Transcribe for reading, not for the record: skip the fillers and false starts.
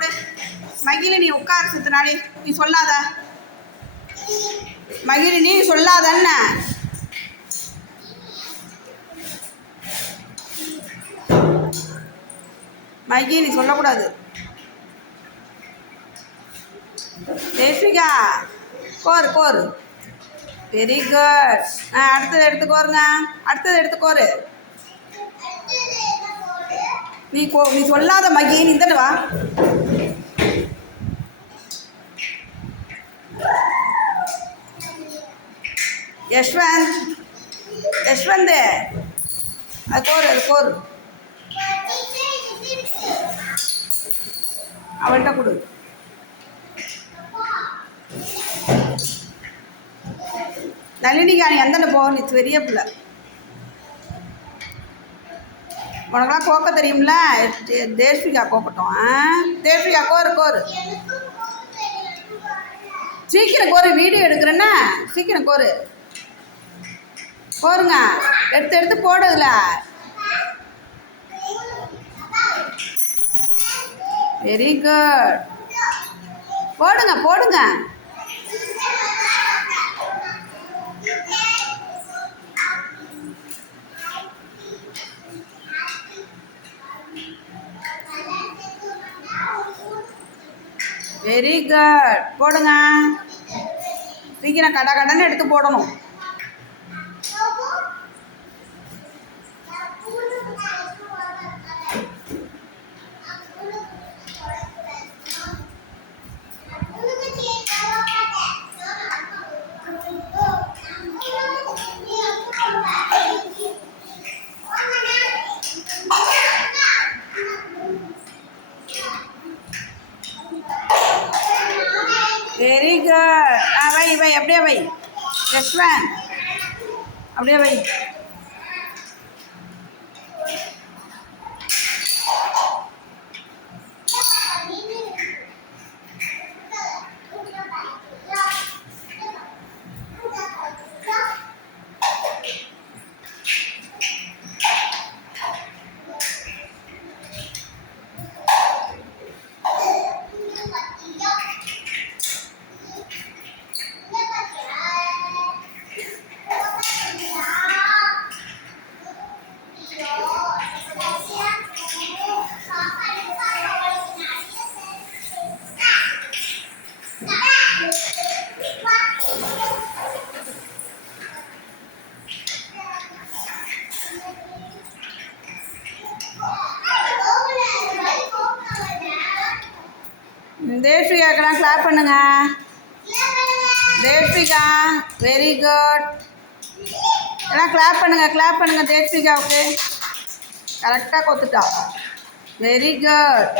போடு. மகிழி நீ உட்கார் சித்தனாடி. நீ சொல்லாத மகிழி, நீ சொல்லாதன்ன. மகி நீ சொல்லக்கூடாது. தேசிகா கோரு கோரு. Very good. அடுத்தது எடுத்துக்கோருங்க. அடுத்தது எடுத்துக்கோரு. நீ நீ சொல்லாத மகி, நீ இந்த வா. யஷ்வந்த் யஷ்வந்த் அது கோரு, அது கோரு. அவன்கிட்ட கொடு. நளினிகா நீ எந்தன போ, நீ பெரிய பிள்ளை, உனக்கெல்லாம் கோக்க தெரியும்ல. தேசிகா கோக்கட்டும். தேசிகா கோரு கோரு. சீக்கிரம் கோரு, வீடியோ எடுக்கிறேன்னா சீக்கிரம் கோரு. கோருங்க, எடுத்து எடுத்து போடுதுல. Very good. போடுங்க போடுங்க. Very good. போடுங்க சீக்கிரம், கடை கடைன்னு எடுத்து போடணும். Very good. வை வை, அப்படியே வை. யஷ்வந்த் அப்படியே வை. தேவிகாக்கெல்லாம் கிளாப் பண்ணுங்க. Devika very good. எல்லாம் கிளாப் பண்ணுங்க, கிளாப் பண்ணுங்க. தேவிகாவுக்கு கரெக்டாக கொத்துட்டா. Very good.